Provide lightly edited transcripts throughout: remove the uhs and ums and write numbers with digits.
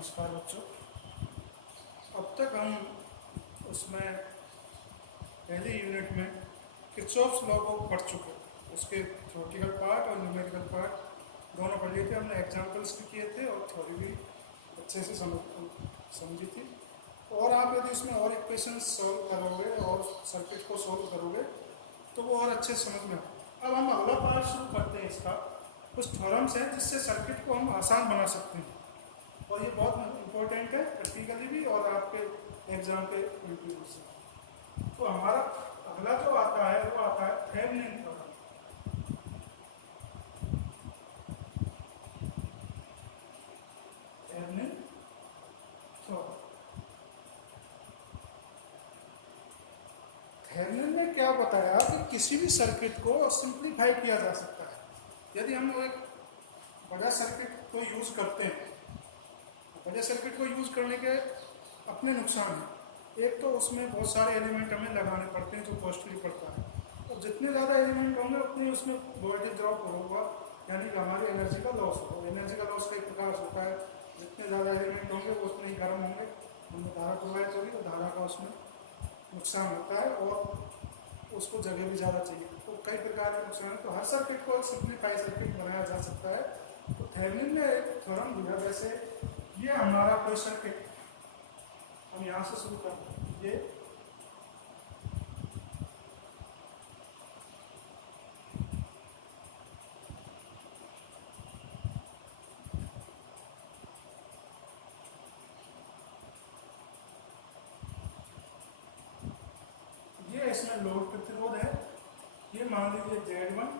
नमस्कार बच्चों। अब तक हम उसमें पहली यूनिट में किरचॉफ्स लॉ को पढ़ चुके हैं। उसके थ्योरेटिकल पार्ट और न्यूमेरिकल पार्ट दोनों पढ़ लिए थे हमने। एग्जाम्पल्स भी किए थे और थ्योरी भी अच्छे से समझी थी। और आप यदि उसमें और इक्वेशन सॉल्व करोगे और सर्किट को सॉल्व करोगे तो वो और अच्छे समझ में आए। अब हम अगला पार्ट शुरू करते हैं। इसका कुछ थ्योरम्स हैं जिससे सर्किट को हम आसान बना सकते हैं और ये बहुत इम्पोर्टेंट है प्रैक्टिकली भी और आपके एग्जाम के इंटरव्यू से। तो हमारा अगला जो आता है वो आता है Thevenin theorem. Thevenin theorem. Thevenin ने क्या बताया कि किसी भी सर्किट को सिंप्लीफाई किया जा सकता है। यदि हम एक बड़ा सर्किट को यूज करते हैं, बड़े सर्किट को यूज करने के अपने नुकसान हैं। एक तो उसमें बहुत सारे एलिमेंट हमें लगाने पड़ते हैं जो कॉस्टली पड़ता है, और जितने ज़्यादा एलिमेंट होंगे उतनी उसमें वोल्टेज ड्रॉप होगा, यानी कि हमारी एनर्जी का लॉस होगा। एनर्जी का लॉस कई प्रकार से होता है। जितने ज़्यादा एलिमेंट होंगे वो उतने ही गर्म होंगे, उनमें धारा प्रोवाइड होगी तो धारा का उसमें नुकसान होता है और उसको जगह भी ज़्यादा चाहिए। तो कई प्रकार के नुकसान है। तो हर सर्किट को सिंप्लीफाई सर्किट बनाया जा सकता है। तो थेवेनिन ने एक थ्योरम दिया, जैसे ये हमारा कोई सर्किट, हम यहाँ से शुरू करते हैं। ये इसमें लोड प्रतिरोध है। ये मान लीजिए Z1,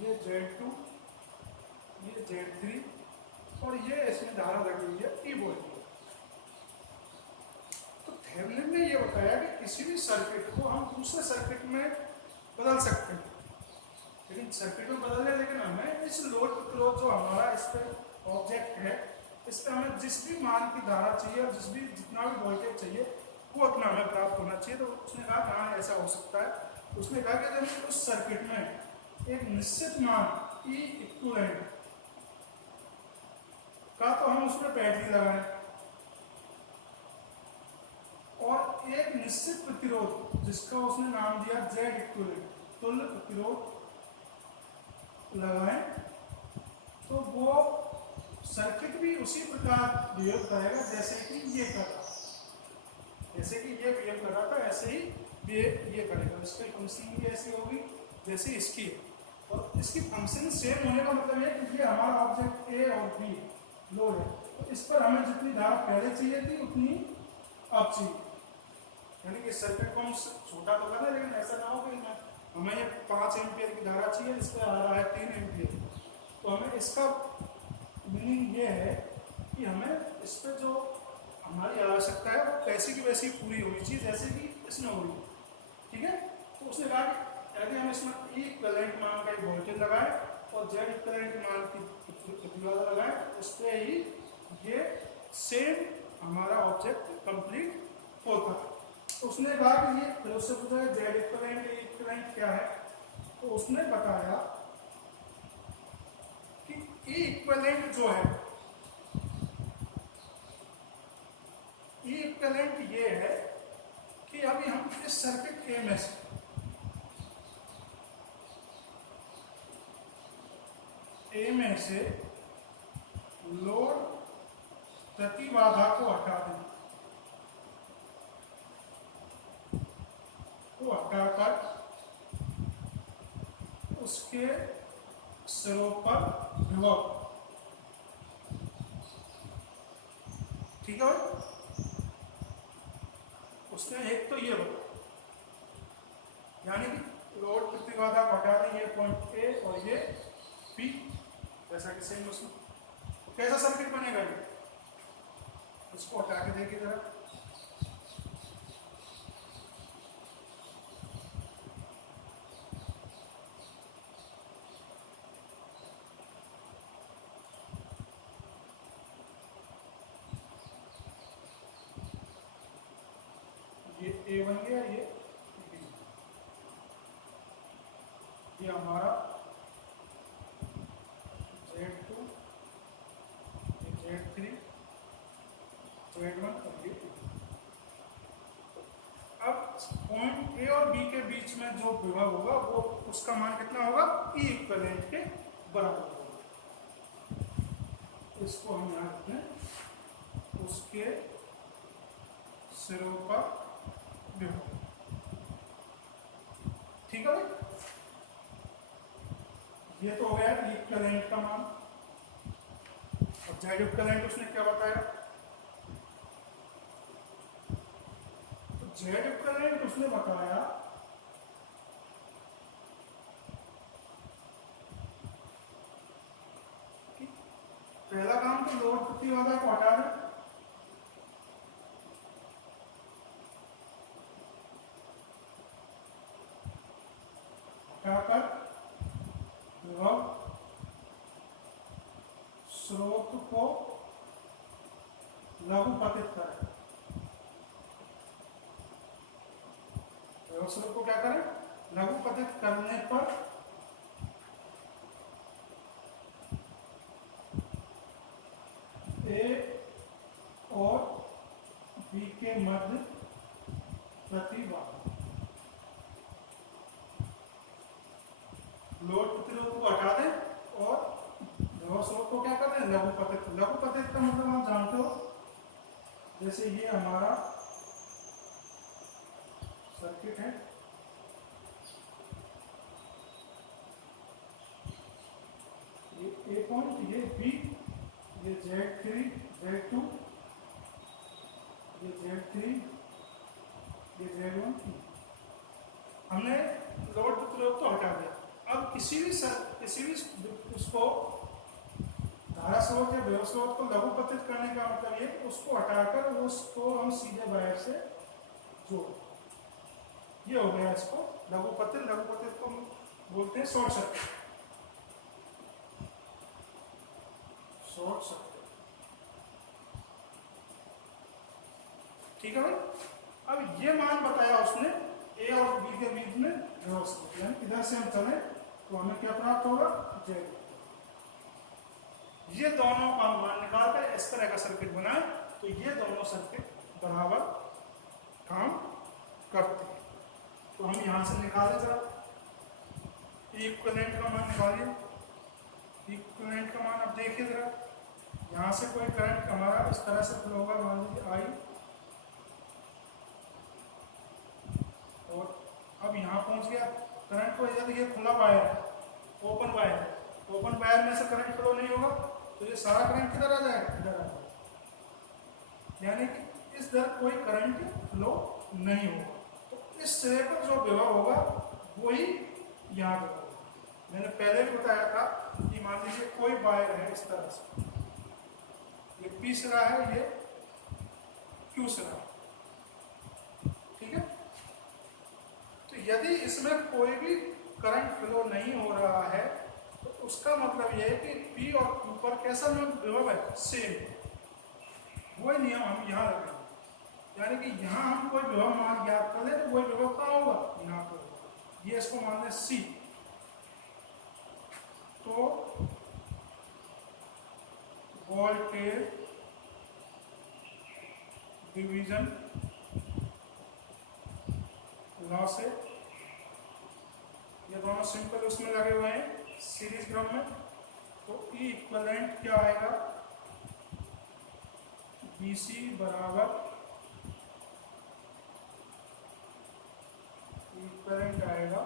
ये Z2, ये Z3 और ये इसमें धारा लगी हुई है E वोल्ट। तो थेवेनिन ने ये बताया कि किसी भी सर्किट को हम दूसरे सर्किट में बदल सकते हैं, लेकिन सर्किट में बदल है, लेकिन हमें इस लोड प्रतिरोध जो हमारा इस पर ऑब्जेक्ट है, इस पर हमें जिस भी मान की धारा चाहिए और जितना भी वोल्टेज चाहिए वो अपना हमें प्राप्त होना चाहिए। तो उसने कहा हाँ ऐसा हो सकता है। उसने कहा कि जब उस सर्किट में एक निश्चित मान ई इक्विवेलेंट का तो हम उसमें बैटरी लगाएं और एक निश्चित प्रतिरोध जिसका उसने नाम दिया जेड इक्विवेलेंट, तुल्य प्रतिरोध लगाएं, तो वो सर्किट भी उसी प्रकार बिहेव करेगा जैसे कि ये कर रहा, जैसे कि ये बिहेव कर रहा था ऐसे ही ये करेगा। इसकी फंक्शन भी ऐसी होगी जैसे इसकी है, और इसकी फंक्शन सेम होने का मतलब है कि ये हमारा ऑब्जेक्ट ए और बी लोड है, तो इस पर हमें जितनी धारा पहले चाहिए थी उतनी अब चाहिए। यानी कि सर्किट को हम छोटा तो कर रहे हैं, लेकिन ऐसा ना हो कि हमें ये 5 एम्पियर की धारा चाहिए, इस पर आ रहा है 3 एम्पियर। तो हमें इसका मीनिंग ये है कि हमें इस पर जो हमारी आवश्यकता है वो वैसी की वैसी पूरी होनी चाहिए जैसे कि इसमें हो रही है। ठीक है। तो उसने कहा कि यदि हम इसमें ई इक्विवेलेंट मान का वोल्टेज लगाए और जेड इक्विवेलेंट मान की प्रतिबाधा लगाए, उस पर ही ये सेम हमारा ऑब्जेक्ट कंप्लीट होता है। तो उसने कहा कि ये फिर उससे पूछा जेड इक्विवेलेंट ई इक्विवेलेंट क्या है, तो उसने बताया कि ई इक्विवेलेंट जो है, ई इक्विवेलेंट ये है कि अभी हम इस सर्किट ए में से लोड प्रतिबाधा को हटा दें, को हटाकर उसके सिरों पर विभव। ठीक है। उसने एक तो ये बताया, यानी कि लोड प्रतिबाधा को हटा दें, ये पॉइंट ए और ये बी, जैसा कि सेम उसमें। तो कैसा सर्किट बनेगा ये, इसको हटा के देखिए जरा। ये ए बन गया, ये बी, ये हमारा Z2, ये Z3 में जो विभव होगा वो उसका मान कितना होगा, ई इक्विवेलेंट के बराबर होगा। इसको हम यहाँ रखते हैं, उसके सिरों पर विभव। ठीक है भाई, ये तो हो गया इक्विवेलेंट का मान। अब जेड इक्विवेलेंट उसने क्या बताया, तो जेड इक्विवेलेंट उसने बताया कि पहला काम तो लोड प्रतिबाधा को हटा दें, हटाकर विभव स्रोत को लघुपतित करें। विभव स्रोत को क्या करें, लघुपतित करने पर ए और बी के मध्य प्रतिबाधा, लोड प्रतिरोध को हटा दें और विभव स्रोत को क्या कर रहे हैं, लघुपतित। लघुपतित का मतलब आप जानते हो, जैसे ये हमारा सर्किट है, ये ए पॉइंट, ये बी, ये Z3, Z2, ये Z3, ये Z1, हमने लोड प्रतिरोध को हटा दिया। अब किसी भी उसको धारा स्रोत या विभव स्रोत को लघुपतित करने का मतलब ये उसको हटाकर उसको हम सीधे वायर से जोड़, ये हो गया इसको लघुपतित। लघुपतित को बोलते हैं शॉर्ट सर्किट, शॉर्ट सर्किट। ठीक है भाई, अब ये मान बताया उसने ए और बी के बीच में विभव स्रोत, यानी इधर से हम चले तो हमें क्या प्राप्त होगा, जेड। ये दोनों का मान निकालकर इस तरह का सर्किट बनाए तो ये दोनों सर्किट बराबर काम करते हैं। तो हम यहां से निकाले जरा, इक्विवेलेंट का मान निकालिए। इक्विवेलेंट का मान अब देखिए जरा, यहां से कोई करंट हमारा इस तरह से फ्लो होगा, मान लीजिए आई, और अब यहां पहुंच गया करंट को, यदि ये खुला वायर है, ओपन वायर है, ओपन वायर में से करंट फ्लो नहीं होगा तो ये सारा करंट किधर आ जाएगा, इधर आ जाएगा, यानी कि इस दर कोई करंट फ्लो नहीं होगा। तो इस सिरे पर जो विभव होगा वही यहाँ पर होगा। मैंने पहले भी बताया था कि मान लीजिए कोई वायर है इस तरह से, ये पी सिरा है, ये क्यू सिरा है, ठीक है। तो यदि इसमें कोई भी करंट फ्लो नहीं हो रहा है तो उसका मतलब यह है कि पी और क्यू पर कैसा विभव है, सेम। वही नियम हम यहाँ रखेंगे, यानी कि यहाँ हम कोई विभव मान ज्ञात कर ले तो वही विभव कहाँ होगा, यहाँ पर होगा। ये इसको मान लें सी, तो वोल्टेज डिवीजन लॉ से ये दोनों सिंपल उसमें लगे हुए हैं सीरीज क्रम में, तो ई इक्विवेलेंट क्या आएगा, BC बराबर इक्विवेलेंट आएगा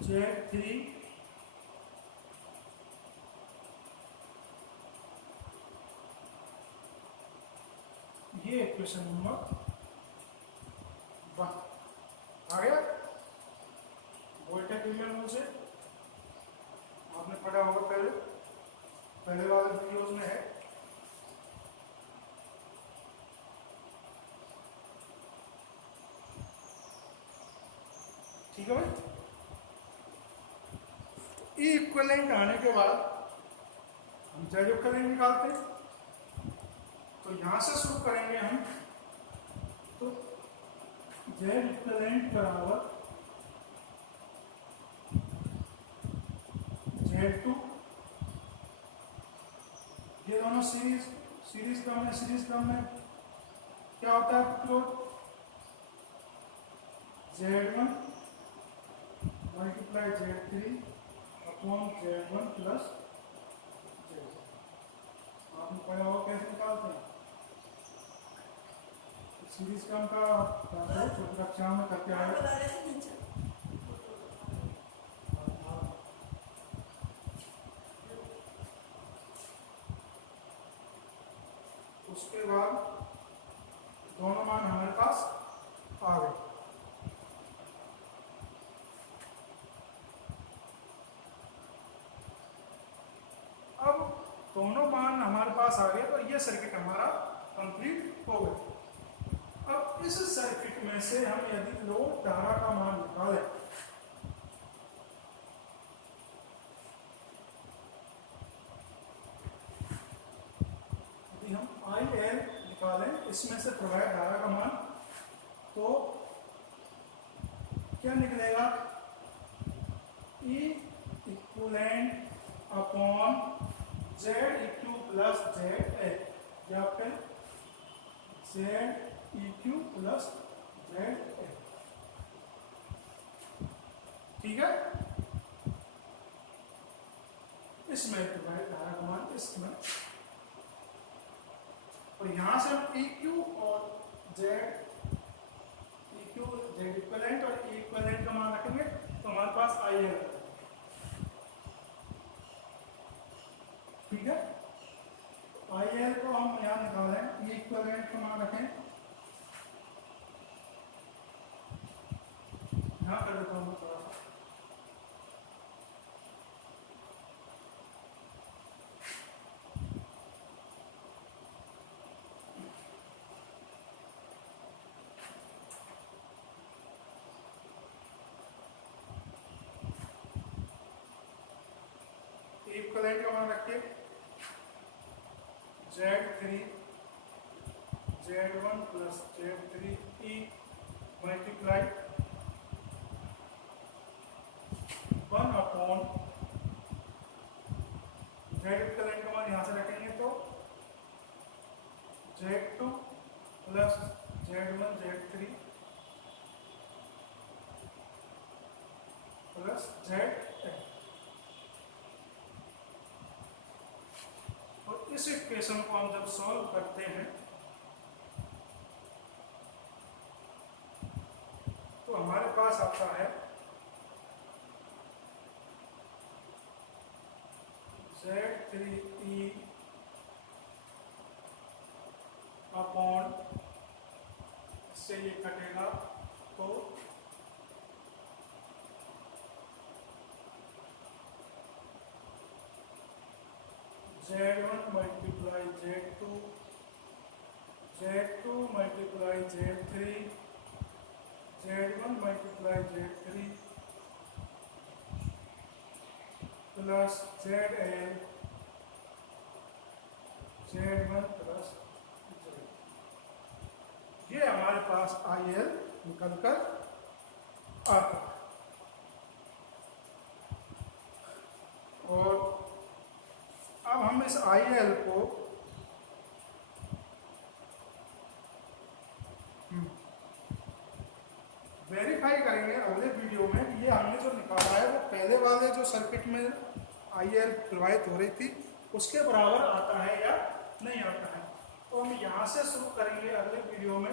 Z3 ये इक्वेशन नंबर 1 आ गया। वोल्टेज डिवीजन रूल से आपने पढ़ा होगा, पहले वाले वीडियोज में है। ठीक है भाई, ई इक्विवेलेंट आने के बाद हम जेड इक्विवेलेंट निकालते हैं। तो यहां से शुरू करेंगे हम, तो जेड इक्विवेलेंट बराबर Z2, ये दोनों सीरीज क्रम में क्या होता है, प्रतिरोध Z1 multiply Z3 upon Z1 plus Z। आपने पढ़ा होगा कैसे निकालते हैं सीरीज क्रम का छोटी कक्षा में करके आए। उसके बाद दोनों मान हमारे पास आ गए। अब दोनों मान हमारे पास आ गए तो ये सर्किट हमारा कंप्लीट हो गया। अब इस सर्किट में से हम यदि लोड धारा का मान निकालें यदि हम IL निकालें इसमें से प्रवाहित धारा का मान तो क्या निकलेगा E equivalent upon ZEQ plus ZL या फिर ZEQ प्लस ZL। ठीक है, इसमें प्रवाहित धारा का मान इसमें और यहां से हम EQ और ZEQ Z इक्विवेलेंट और E इक्विवेलेंट का मान रखेंगे तो हमारे पास IL। ठीक है, IL को हम यहाँ निकालें, E इक्विवेलेंट का मान रखें, यहाँ कर देता हूँ थोड़ा सा। इक्विवेलेंट का मान रखिए Z3 Z1 plus Z3 E multiply 1 upon Z equivalent का मान यहाँ से रखेंगे तो Z2 plus Z1 Z3 plus ZL। इस इक्वेशन को हम जब सॉल्व करते हैं तो हमारे पास आता है Z3E अपॉन, इससे ये कटेगा तो Z1 multiply Z2 Z2 multiply Z3 Z1 multiply Z3 plus ZL Z1 plus Z। ये हमारे पास IL निकल कर आता है। और अब हम इस IL को वेरीफाई करेंगे अगले वीडियो में। ये हमने जो निकाला है वो पहले वाले जो सर्किट में IL प्रवाहित हो रही थी उसके बराबर आता है या नहीं आता है। तो हम यहाँ से शुरू करेंगे अगले वीडियो में,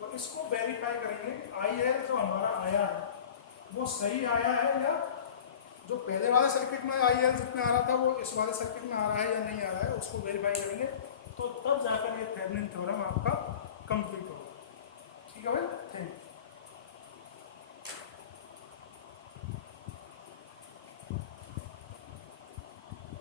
तो इसको वेरीफाई करेंगे कि IL जो हमारा आया है वो सही आया है या जो पहले वाले सर्किट में IL जितना आ रहा था वो इस वाले सर्किट में आ रहा है या नहीं आ रहा है, उसको वेरीफाई करेंगे। तो तब जाकर ये थेवेनिन थ्योरम आपका कंप्लीट होगा।